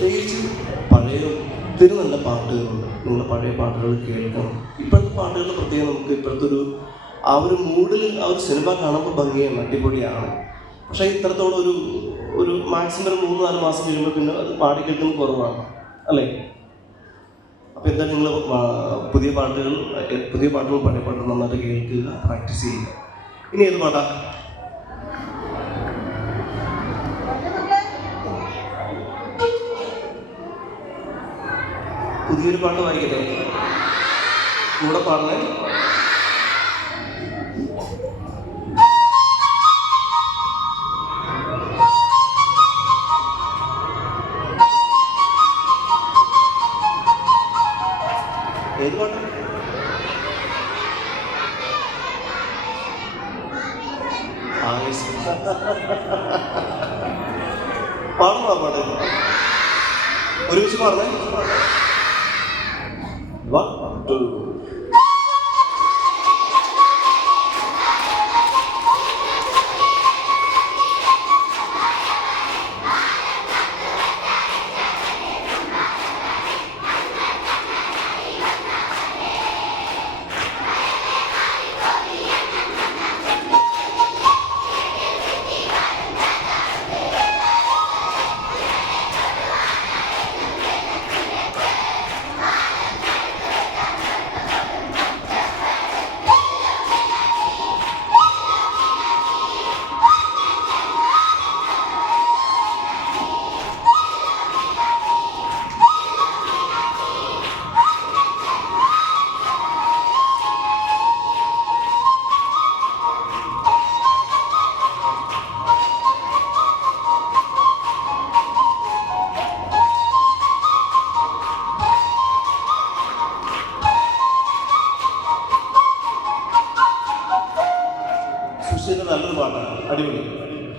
പ്രത്യേകിച്ച് പഴയ ഒത്തിരി നല്ല പാട്ടുകളുണ്ട്. നിങ്ങൾ പഴയ പാട്ടുകൾ കേൾക്കണം. ഇപ്പോഴത്തെ പാട്ടുകളുടെ പ്രത്യേകം നമുക്ക് ഇപ്പോഴത്തെ ആ ഒരു മൂഡിൽ ആ ഒരു സിനിമ കാണുമ്പോൾ ഭംഗിയാണ്, അടിപൊളിയാണ്. പക്ഷേ ഇത്രത്തോളം ഒരു മാക്സിമം 3-4 മാസം കഴിയുമ്പോൾ പിന്നെ അത് പാടി കേൾക്കുന്നത് കുറവാണ് അല്ലേ? അപ്പോൾ എന്തായാലും നിങ്ങൾ പുതിയ പാട്ടുകൾ പഴയ പാട്ടുകൾ നന്നായിട്ട് കേൾക്കുക, പ്രാക്ടീസ് ചെയ്യുക. ഇനി ഏത് പാട്ടാ? പുതിയൊരു പാട്ട് വായിക്കട്ടെ, കൂടെ പാടണേ. ഏത് പാട്ട്? പാടുന്നോ പാട്ട്? ഒരുമിച്ച് പാടണേ. 1, 2. നല്ലൊരു പാട്ടാണ്, അടിപൊളി.